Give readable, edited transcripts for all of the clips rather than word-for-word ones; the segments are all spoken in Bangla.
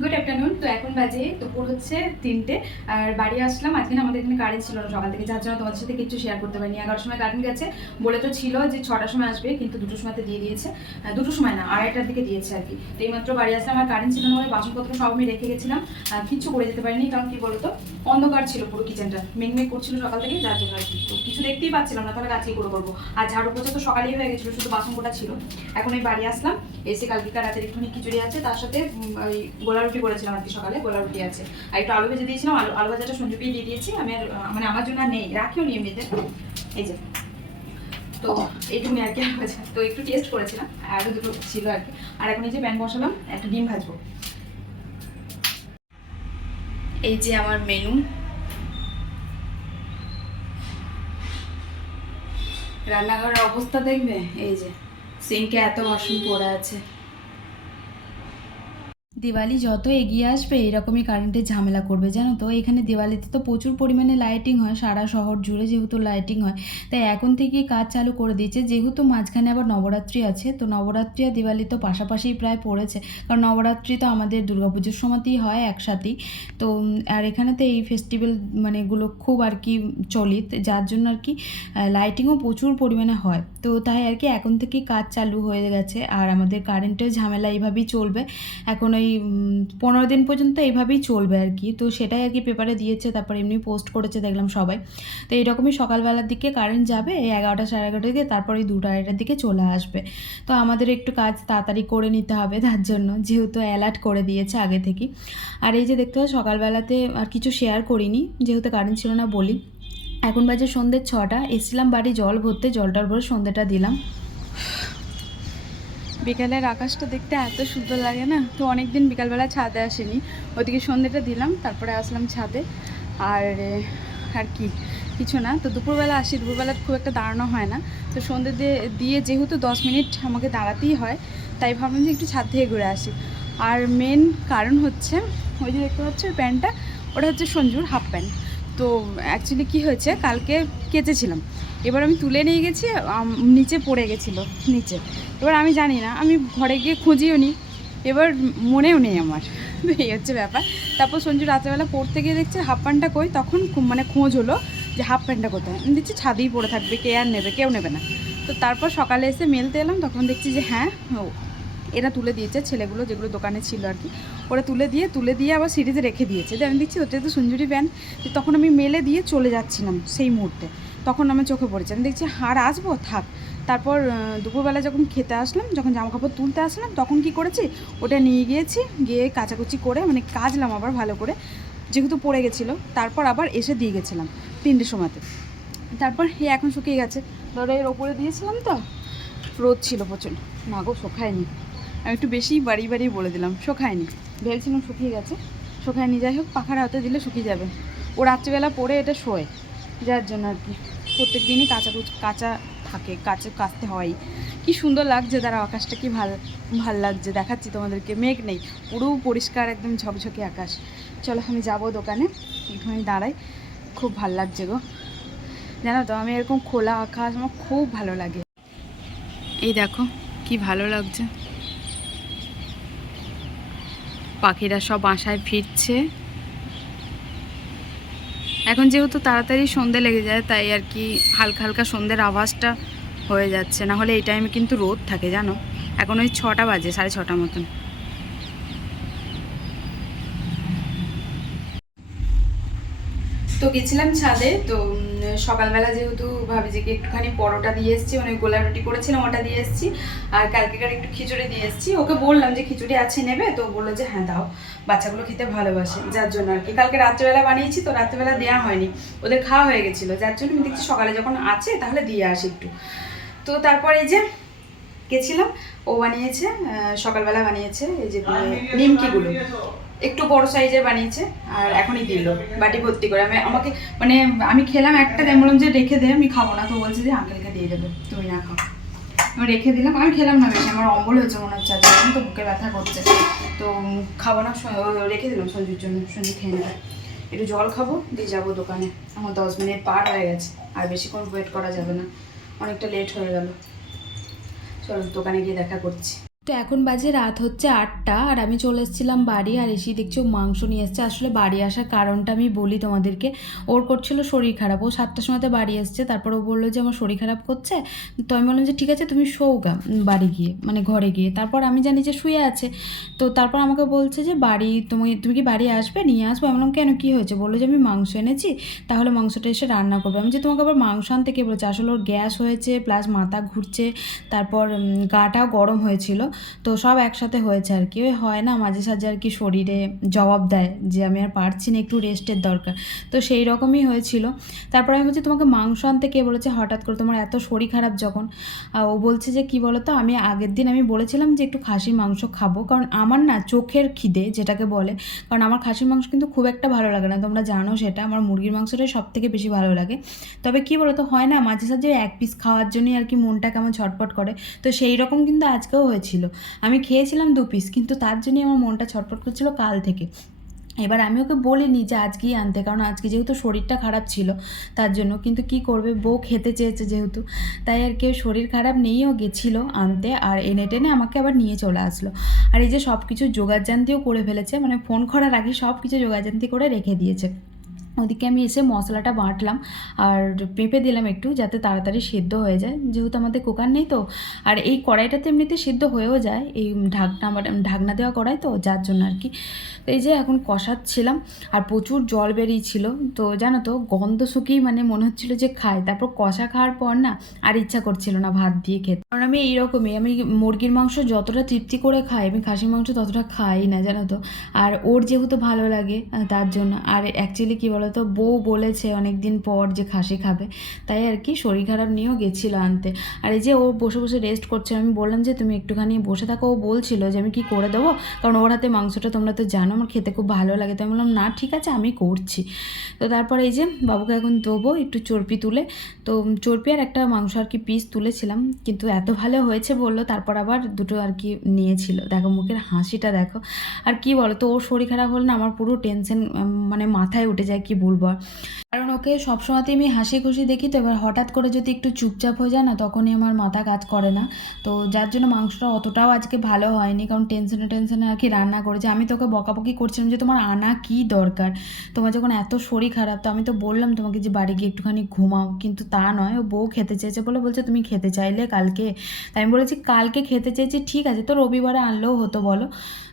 Good afternoon. তো এখন বাজে দুপুর হচ্ছে 3টে। আর বাড়ি আসলাম। আজকে না আমাদের এখানে কারেন্ট ছিল না সকাল থেকে, যার জন্য তোমাদের সাথে কিছু শেয়ার করতে পারিনি। 11টার সময় কারেন্ট গেছে, বলে তো ছিল যে 6টার সময় আসবে, কিন্তু 2টোর সময়তে দিয়ে দিয়েছে। 2টোর সময় না, 2:30টার দিকে দিয়েছে আর কি। তো এইমাত্র বাড়ি আসলাম, আর কারেন্ট ছিল না বলে বাসনপত্র সব আমি রেখে গেছিলাম। কিছু করে যেতে পারিনি, কারণ কি বলতো, অন্ধকার ছিল পুরো কিচেনটা, মেঘমেঘ করছিল সকাল থেকে, যার জন্য আর কি। তো কিছু দেখতেই পাচ্ছিলাম না, তাহলে কাছেই করবো। আর ঝাড়ু পোছা তো সকালেই হয়ে গেছিলো, শুধু বাসন কোটা ছিল। এখন এই বাড়ি আসলাম, এসে কালকেকার রাতের একটুখানি খিচুড়ি আছে, তার সাথে ওই গোলা রুটি করেছিলাম আর কি, সকালে গোলা রুটি আছে। আর একটু আলু ভেজে দিয়েছিলাম, আলু ভাজাটা সঞ্জুকেই দিয়ে দিয়েছি আমি। আর মানে আমার জন্য আর নেই, রাখিও নি এমনিতে। এই যে, তো এইটুকুনি আর কি আলু ভাজা, তো একটু টেস্ট করেছিলাম, আরও দুটো ছিল আর কি। আর এখন এই যে প্যান বসালাম, একটা ডিম ভাজবো। এই যে আমার মেনু, রান্নাঘরের অবস্থা দেখবে। এই যে সিঙ্কে এত বাসন পড়ে আছে। দিওয়ালি যত এগিয়ে আসবে এরকমই কারেন্টের ঝামেলা করবে, জানো তো। এখানে দিওয়ালিতে তো প্রচুর পরিমাণে লাইটিং হয়, সারা শহর জুড়ে যেহেতু লাইটিং হয়, তাই এখন থেকেই কাজ চালু করে দিয়েছে। যেহেতু মাঝখানে আবার নবরাত্রি আছে, তো নবরাত্রি আর দিওয়ালি তো পাশাপাশি প্রায় পড়েছে, কারণ নবরাত্রি তো আমাদের দুর্গাপুজোর সময়তেই হয় একসাথেই। তো আর এখানে তো এই ফেস্টিভ্যাল মানে এগুলো খুব আর কি চলিত, যার জন্য আর কি লাইটিংও প্রচুর পরিমাণে হয়। তো তাই আর কি এখন থেকেই কাজ চালু হয়ে গেছে, আর আমাদের কারেন্টের ঝামেলা এইভাবেই চলবে এখন। ওই 15 দিন পর্যন্ত এইভাবেই চলবে আর কি। তো সেটাই আর কি পেপারে দিয়েছে, তারপর এমনি পোস্ট করেছে দেখলাম সবাই। তো এইরকমই সকালবেলার দিকে কারেন্ট যাবে, এই 11টা সাড়ে 11টার দিকে, তারপর এই 2টা 2:30টার দিকে চলে আসবে। তো আমাদের একটু কাজ তাড়াতাড়ি করে নিতে হবে, তার জন্য যেহেতু অ্যালার্ট করে দিয়েছে আগে থেকেই। আর এই যে দেখতে হয়, সকালবেলাতে আর কিছু শেয়ার করিনি যেহেতু কারেন্ট ছিল না বলি। এখন বাজে সন্ধ্যে 6টা, এসেছিলাম বাড়ি জল ভরতে, জলটার ভরে সন্ধ্যেটা দিলাম। বিকালের আকাশটা দেখতে এত সুন্দর লাগে না, তো অনেক দিন বিকালবেলা ছাদে আসেনি, ওদিকে সন্ধ্যেটা দিলাম, তারপরে আসলাম ছাদে। আর আর কি কিছু না, তো দুপুরবেলা আসি, দুপুরবেলা খুব একটা দাঁড়ানো হয় না। তো সন্ধ্যে দিয়ে যেহেতু 10 মিনিট আমাকে দাঁড়াতেই হয়, তাই ভাবলাম যে একটু ছাদ থেকে ঘুরে আসি। আর মেন কারণ হচ্ছে, ওই যে দেখতে পাচ্ছ ওই প্যান্টটা, ওটা হচ্ছে সঞ্জুর হাফ প্যান্ট। তো অ্যাকচুয়ালি কী হয়েছে, কালকে কেচেছিলাম, এবার আমি তুলে নিয়ে গেছি, নিচে পড়ে গেছিলো নিচে। এবার আমি জানি না, আমি ঘরে গিয়ে খুঁজিও নি, এবার মনেও নেই আমার। এই হচ্ছে ব্যাপার। তারপর সঞ্জু রাত্রেবেলা পড়তে গিয়ে দেখছে হাফ প্যান্টটা কই, তখন মানে খোঁজ হলো যে হাফ প্যান্টটা কোথায়। আমি দেখছি ছাদেই পড়ে থাকবে, কে আর নেবে, কেউ নেবে না। তো তারপর সকালে এসে মেলতে এলাম, তখন দেখছি যে হ্যাঁ এরা তুলে দিয়েছে, ছেলেগুলো যেগুলো দোকানে ছিল আর কি, ওরা তুলে দিয়ে আবার সিরিজে রেখে দিয়েছে। যে আমি দেখছি ওটা তো সঞ্জুরি প্যান্ট। তখন আমি মেলে দিয়ে চলে যাচ্ছিলাম সেই মুহূর্তে, তখন আমার চোখে পড়েছে। আমি দেখছি আর আসবো, থাক। তারপর দুপুরবেলা যখন খেতে আসলাম, যখন জামাকাপড় তুলতে আসলাম, তখন কি করেছি, ওটা নিয়ে গিয়েছি, গিয়ে কাচাকুচি করে মানে কাচলাম আবার ভালো করে, যেহেতু পড়ে গেছিলো। তারপর আবার এসে দিয়ে গেছিলাম 3টের সময়তে। তারপর এখন শুকিয়ে গেছে, ধরো এর ওপরে দিয়েছিলাম, তো রোদ ছিল প্রচুর, না গো শোকায়নি। আমি একটু বেশি বাড়ি বলে দিলাম, শোকায়নি। ভেবেছিলাম শুকিয়ে গেছে, শোকায়নি। যাই হোক, পাখার হাতে দিলে শুকিয়ে যাবে। ও রাত্রিবেলা পরে এটা শোয়, যার জন্য আর কি প্রত্যেক দিনই কাঁচা থাকে, কাচতে হয়। কি সুন্দর লাগছে, তারা আকাশটা কি ভাল লাগছে, দেখাচ্ছি তোমাদেরকে। মেঘ নেই, পুরো পরিষ্কার একদম ঝকঝকে আকাশ। চলো আমি যাব দোকানে, একটুখানি দাঁড়াই, খুব ভাল লাগছে গো। জানো তো, আমি এরকম খোলা আকাশ আমার খুব ভালো লাগে। এই দেখো কি ভালো লাগছে, পাখিরা সব বাসায় ফিরছে। এখন যেহেতু তাড়াতাড়ি সন্ধে লেগে যায়, তাই আর কি হালকা হালকা সন্ধ্যের আওয়াজটা হয়ে যাচ্ছে, না হলে এই টাইমে কিন্তু রোদ থাকে জানো। এখন ওই 6টা বাজে, 6:30 মতন। তো গেছিলাম ছাদে, তো সকালবেলা যেহেতু ভাবি যে একটুখানি পরোটা দিয়ে এসেছি, মানে গোলা রুটি করেছিলাম ওটা দিয়ে এসেছি, আর কালকেকার একটু খিচুড়ি দিয়ে এসেছি। ওকে বললাম যে খিচুড়ি আছে নেবে, তো বললো যে হ্যাঁ দাও, বাচ্চাগুলো খেতে ভালোবাসে, যার জন্য আর কি। কালকে রাত্রেবেলা বানিয়েছি, তো রাত্রেবেলা দেওয়া হয়নি, ওদের খাওয়া হয়ে গেছিলো, যার জন্য আমি দেখছি সকালে যখন আছে তাহলে দিয়ে আসি একটু। তো তারপর এই যে গেছিলাম, ও বানিয়েছে, সকালবেলা বানিয়েছে এই যে নিমকিগুলো, একটু বড় সাইজের বানিয়েছে, আর এখনই দিল বাটি ভর্তি করে। আমাকে মানে আমি খেলাম একটা, আমি বললাম যে রেখে দে, আমি খাবো না। তো বলছে যে আঙ্কেলকে দিয়ে দেবে, তুমি না খাও। আমি রেখে দিলাম, আমি খেলাম না বেশি, আমার অম্বল হয়েছে মনে হচ্ছে, আজ তো বুকে ব্যথা করছে, তো খাবো না, রেখে দিলাম সঞ্জুর জন্য, সঞ্জু খেয়ে নেবে। একটু জল খাবো, দিয়ে যাবো দোকানে। আমার 10 মিনিট পার হয়ে গেছে, আর বেশিক্ষণ ওয়েট করা যাবে না, অনেকটা লেট হয়ে গেল। চলো দোকানে গিয়ে দেখা করছি। তো এখন বাজে রাত হচ্ছে 8টা, আর আমি চলে এসেছিলাম বাড়ি, আর এসেই দেখছি ও মাংস নিয়ে এসছে। আসলে বাড়ি আসার কারণটা আমি বলি তোমাদেরকে। ওর করছিল শরীর খারাপ, ও 7টার সময়তে বাড়ি এসছে। তারপর ও বললো যে আমার শরীর খারাপ করছে। তো আমি বললাম যে ঠিক আছে তুমি শোওগা বাড়ি গিয়ে, মানে ঘরে গিয়ে। তারপর আমি জানি যে শুয়ে আছে। তো তারপর আমাকে বলছে যে বাড়ি তুমি কি বাড়ি আসবে, নিয়ে আসবো? আমি বললাম কেন, কী হয়েছে? বললো যে আমি মাংস এনেছি, তাহলে মাংসটা এসে রান্না করবে। আমি যে তোমাকে আবার মাংস আনতে কে বলেছে? আসলে ওর গ্যাস হয়েছে, প্লাস মাথা ঘুরছে, তারপর গাটাও গরম হয়েছিল। তো সব একসাথে হয়েছে আর কি। ওই হয় না মাঝে সাঝে আর কি, শরীরে জবাব দেয় যে আমি আর পারছি না, একটু রেস্টের দরকার। তো সেই রকমই হয়েছিল। তারপর আমি বলছি তোমাকে মাংস আনতে কে বলেছে হঠাৎ করে, তোমার এত শরীর খারাপ যখন? ও বলছে যে কি বলো তো, আমি আগের দিন আমি বলেছিলাম যে একটু খাসির মাংস খাবো, কারণ আমার না চোখের খিদে যেটাকে বলে। কারণ আমার খাসির মাংস কিন্তু খুব একটা ভালো লাগে না, তোমরা জানো সেটা। আমার মুরগির মাংসটাই সব থেকে বেশি ভালো লাগে। তবে কি বলো তো, হয় না মাঝে সাঝে এক পিস খাওয়ার জন্যই আর কি মনটা কেমন ছটফট করে। তো সেই রকম কিন্তু আজকেও হয়েছিল। আমি খেয়েছিলাম 2 পিস, কিন্তু তার জন্যই আমার মনটা ছটফট করছিল কাল থেকে। এবার আমি ওকে বলিনি যে আজকেই আনতে, কারণ আজকে যেহেতু শরীরটা খারাপ ছিল তার জন্য। কিন্তু কি করবে, বউ খেতে চেয়েছে যেহেতু, তাই আর কি শরীর খারাপ নিয়েও গেছিলো আনতে, আর এনে টেনে আমাকে আবার নিয়ে চলে আসলো। আর এই যে সব কিছু জোগাড়জান্তিও করে ফেলেছে, মানে ফোন করার আগে সব কিছু জোগাড়জান্তি করে রেখে দিয়েছে। ওদিকে আমি এসে মশলাটা বাটলাম, আর পেঁপে দিলাম একটু, যাতে তাড়াতাড়ি সেদ্ধ হয়ে যায়, যেহেতু আমাদের কুকার নেই তো। আর এই কড়াইটাতে এমনিতে সেদ্ধ হয়েও যায়, এই ঢাকনা দেওয়া কড়াই তো, যার জন্য আর কি। তো এই যে এখন কষাচ্ছিলাম, আর প্রচুর জল বেরিয়েছিল। তো জানো তো, গন্ধ শুকিয়ে মানে মনে হচ্ছিলো যে খাই। তারপর কষা খাওয়ার পর না আর ইচ্ছা করছিল না ভাত দিয়ে খেতে। কারণ আমি এইরকমই, আমি মুরগির মাংস যতটা তৃপ্তি করে খাই, আমি খাসির মাংস ততটা খাই না, জানো তো। আর ওর যেহেতু ভালো লাগে তার জন্য। আর অ্যাকচুয়ালি কী বলো তো, বউ বলেছে অনেক দিন পর যে খাসি খাবে, তাই আর কি শরীর খারাপ নিয়েও গেছিলো আনতে। আর এই যে ও বসে বসে রেস্ট করছে, আমি বললাম যে তুমি একটুখানি বসে থাকো। ও বলছিল যে আমি কি করে দেবো, কারণ ওর হাতে মাংসটা তোমরা তো জানো আমার খেতে খুব ভালো লাগে। তো আমি বললাম না ঠিক আছে আমি করছি। তো তারপর এই যে বাবুকে এখন দেবো একটু চর্বি তুলে। তো চর্বি আর একটা মাংস আর কি পিস তুলেছিলাম, কিন্তু এত ভালো হয়েছে বললো। তারপর আবার দুটো আর কি নিয়েছিল। দেখো মুখের হাসিটা দেখো। আর কি বলো তো, ওর শরীর খারাপ হলে না আমার পুরো টেনশন মানে মাথায় উঠে যায়, কি বলবো। কারণ ওকে সবসময়তেই আমি হাসি খুশি দেখি, তো এবার হঠাৎ করে যদি একটু চুপচাপ হয়ে যায় না, তখনই আমার মাথা কাজ করে না। তো যার জন্য মাংসটা অতটাও আজকে ভালো হয়নি, কারণ টেনশনে আর কি রান্না করেছে। আমি তোকে বকাবকি করছিলাম যে তোমার আনা কি দরকার, তোমার যখন এত শরীর খারাপ। তো আমি তো বললাম তোমাকে যে বাড়ি গিয়ে একটুখানি ঘুমাও, কিন্তু তা নয়। ও বউ খেতে চেয়েছে বলে বলছে তুমি খেতে চাইলে কালকে। তাই আমি বলেছি কালকে খেতে চেয়েছি ঠিক আছে, তো রবিবারে আনলেও হতো বলো,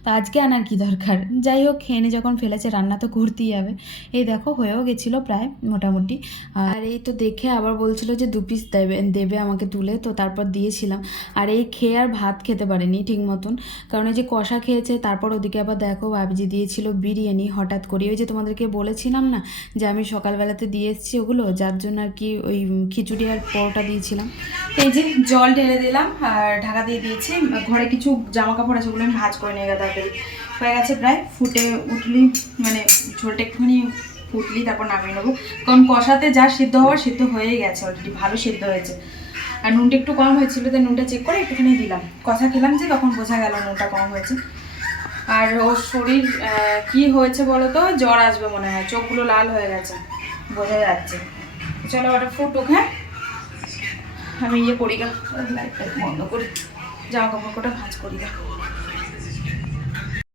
তো আজকে আনার কি দরকার। যাই হোক, খেয়ে নি যখন ফেলেছে রান্না তো করতেই হবে। এই দেখো হয়েও গেছিলো প্রায় মোটামুটি। আর এই তো দেখে আবার বলছিল যে 2 পিস দেবে আমাকে তুলে, তো তারপর দিয়েছিলাম। আর এই খেয়ে আর ভাত খেতে পারেনি ঠিক মতন, কারণ এই যে কষা খেয়েছে। তারপর ওদিকে আবার দেখো বাবজি দিয়েছিল বিরিয়ানি হঠাৎ করে। ওই যে তোমাদেরকে বলেছিলাম না যে আমি সকালবেলাতে দিয়ে এসেছি ওগুলো, যার জন্য আর কি ওই খিচুড়ি আর পরোটা দিয়েছিলাম। এই যে জল ঢেলে দিলাম আর ঢাকা দিয়ে দিয়েছি। ঘরে কিছু জামা কাপড় আছে, ওগুলো আমি ভাঁজ করে নিয়ে গেলে তাড়াতাড়ি হয়ে গেছে প্রায়। ফুটে উঠলি মানে ঝোলটা একটুখানি ফুটলি তারপর নামিয়ে নেবো, কারণ কষাতে যা সিদ্ধ হওয়ার সিদ্ধ হয়েই গেছে অলরেডি, ভালো সিদ্ধ হয়েছে। আর নুনটা একটু কম হয়েছিল, তাই নুনটা চেক করে একটুখানি দিলাম। কষা খেলাম যে তখন বোঝা গেল নুনটা কম হয়েছে। আর ওর শরীর কি হয়েছে বলো তো, জ্বর আসবে মনে হয়, চোখগুলো লাল হয়ে গেছে বোঝা যাচ্ছে। চলো ওটা ফুটুক, হ্যাঁ আমি ইয়ে করি গা, লাইটটা বন্ধ করি, জামা কাপড় কটা ভাঁজ করি গা।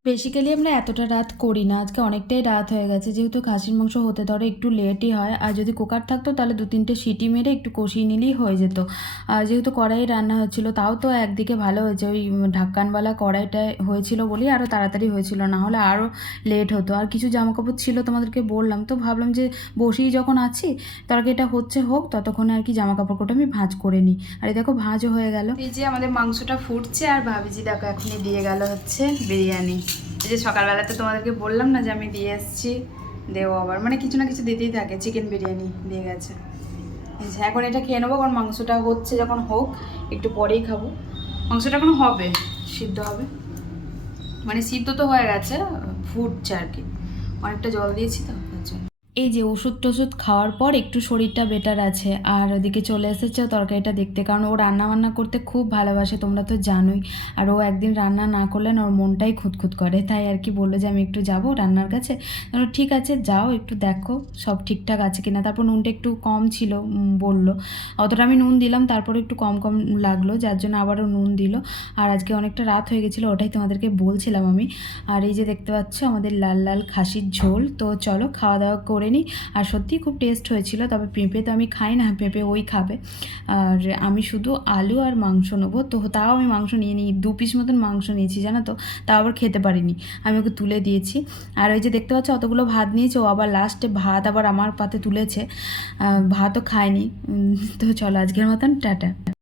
বেসিক্যালি আমরা এতটা রাত করি না, আজকে অনেকটাই রাত হয়ে গেছে। যেহেতু খাসির মাংস হতে ধরো একটু লেটই হয়, আর যদি কুকার থাকতো তাহলে 2-3টে সিটি মেরে একটু কষিয়ে নিলেই হয়ে যেত। আর যেহেতু কড়াই রান্না হচ্ছিলো, তাও তো একদিকে ভালো হয়েছে, ওই ঢাক্কানওয়ালা কড়াইটা হয়েছিল বলেই আরও তাড়াতাড়ি হয়েছিল, না হলে আরও লেট হতো। আর কিছু জামাকাপড় ছিল তোমাদেরকে বললাম, তো ভাবলাম যে বসেই যখন আছি তরকারিটা হচ্ছে হোক, ততক্ষণে আর কি জামাকাপড় কটা আমি ভাঁজ করে নিই। আর এই দেখো ভাঁজও হয়ে গেল। এই যে আমাদের মাংসটা ফুটছে, আর ভাবিজি দেখো এখনই দিয়ে গেল হচ্ছে বিরিয়ানি। এই যে সকালবেলাতে তোমাদেরকে বললাম না যে আমি দিয়ে এসেছি, দেও আবার মানে কিছু না কিছু দিতেই থাকে। চিকেন বিরিয়ানি দিয়ে গেছে। এখন এটা খেয়ে নেবো, কারণ মাংসটা হচ্ছে, যখন হোক একটু পরেই খাবো। মাংসটা এখন হবে, সিদ্ধ হবে, মানে সিদ্ধ তো হয়ে গেছে, ফুটছে আর কি, অনেকটা জল দিয়েছি তো তার জন্য। এই যে ওষুধ টষুধ খাওয়ার পর একটু শরীরটা বেটার আছে। আর ওদিকে চলে এসেছে তরকারিটা দেখতে, কারণ ও রান্না বান্না করতে খুব ভালোবাসে, তোমরা তো জানোই। আর ও একদিন রান্না না করলে না ওর মনটাই খুঁতখুত করে, তাই আর কি বললো যে আমি একটু যাব রান্নার কাছে। ঠিক আছে যাও, একটু দেখো সব ঠিকঠাক আছে কিনা। তারপর নুনটা একটু কম ছিল বললো, অতটা আমি নুন দিলাম, তারপরে একটু কম কম লাগলো, যার জন্য আবারও নুন দিল। আর আজকে অনেকটা রাত হয়ে গেছিলো, ওটাই তোমাদেরকে বলছিলাম আমি। আর এই যে দেখতে পাচ্ছ আমাদের লাল লাল খাসির ঝোল। তো চলো খাওয়া দাওয়া করে নিই। আর সত্যিই খুব টেস্ট হয়েছিল, তবে পেঁপে তো আমি খাই না, পেঁপে ওই খাবে। আর আমি শুধু আলু আর মাংস নেবো, তো তাও আমি মাংস নিয়ে নিই, 2 পিস মতন মাংস নিয়েছি জানো তো, তাও আবার খেতে পারিনি, আমি ওকে তুলে দিয়েছি। আর ওই যে দেখতে পাচ্ছ অতগুলো ভাত নিয়েছে, ও আবার লাস্টে ভাত আবার আমার পাতে তুলেছে, ভাতও খায়নি। তো চলো আজকের মতন টাটা।